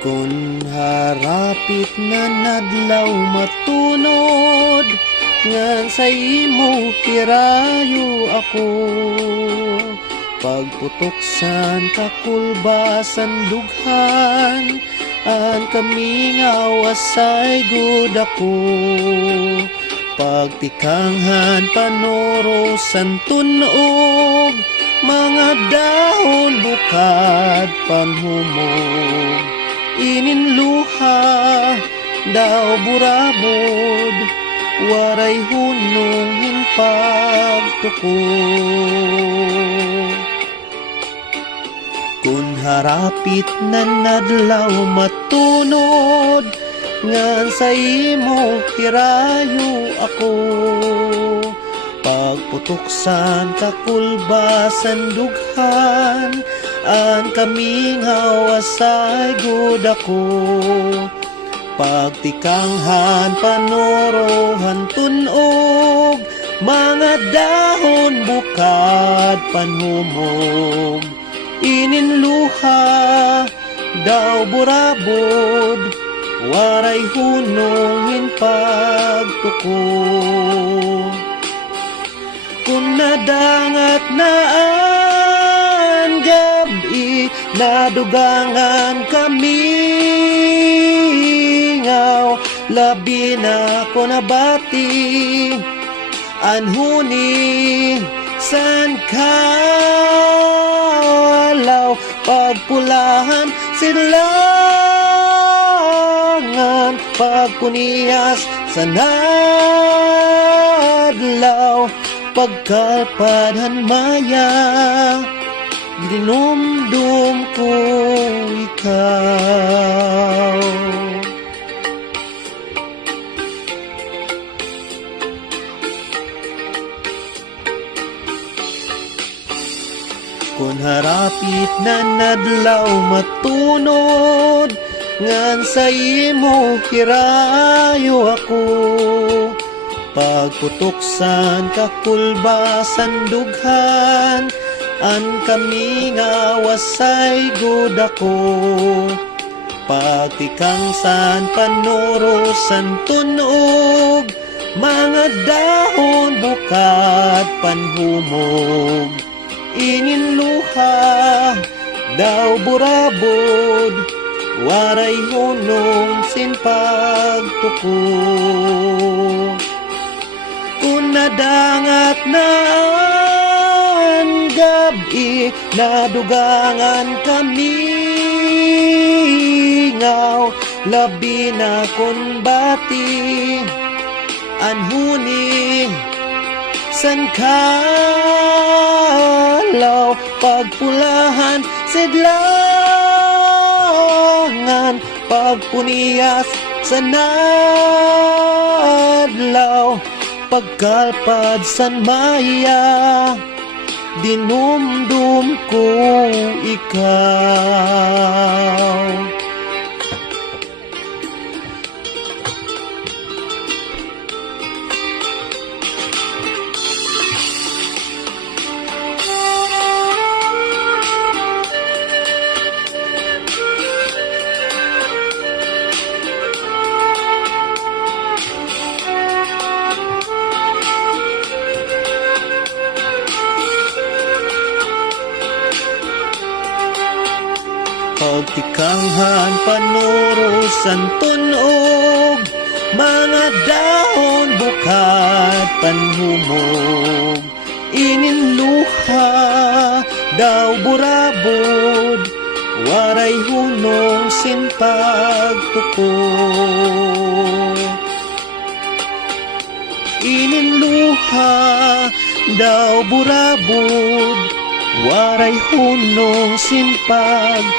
Kung harapit na nadlaw matunod, ngan sa imo hirayo ako. Pagputuksan kakulbasan dughan, an kami ngawasay gud ako. Pagtikanghan panorosan tunog, mga dahon bukad panhumog. Ininluha daw burabod, waray hunong hinpagtuko. Kung harapit na nadlaw matunod, ngan sa imo hirayo ako. Pagputuksan kakulbasan dughan, an kaming hawasay gud ako. Pagtikanghan panorohan tunog, mga dahon bukad panhumog. Ininluha daw burabod, waray hunong hinpagtuko. Kung nadangat na ang gabi, nadugangan kami ngaw, labi na ko nabati, anhuni san kalaw, pagpulahan silangan, pagpuniyas sa nadlaw, pagkalpadhan maya, dinumdum ko ikaw. Kung harapit na nadlaw matunod, ngan sa imo hirayo ako. Pagputuksan kakulbasan dughan, an kami ngawasay gud ako. Pagtikangsan panorosan tunog, mga dahon bukad panhumog. Ininluha daw burabod, waray hunong sinpagtuko. Kung nadangat na ang gabi, nadugangan kami ngaw, labi na kon bati, anhuni san kalaw, pagpulahan sidlangan, pagpuniyas sa nadlaw, pagkalpad san maya, dinumdum ko ikaw. Pagtikanghan panorosan tunog, mga dahon bukad panhumog. Ininluha daw burabod, waray hunong sinpagtuko. Ininluha daw burabod, waray hunong sinpagtuko.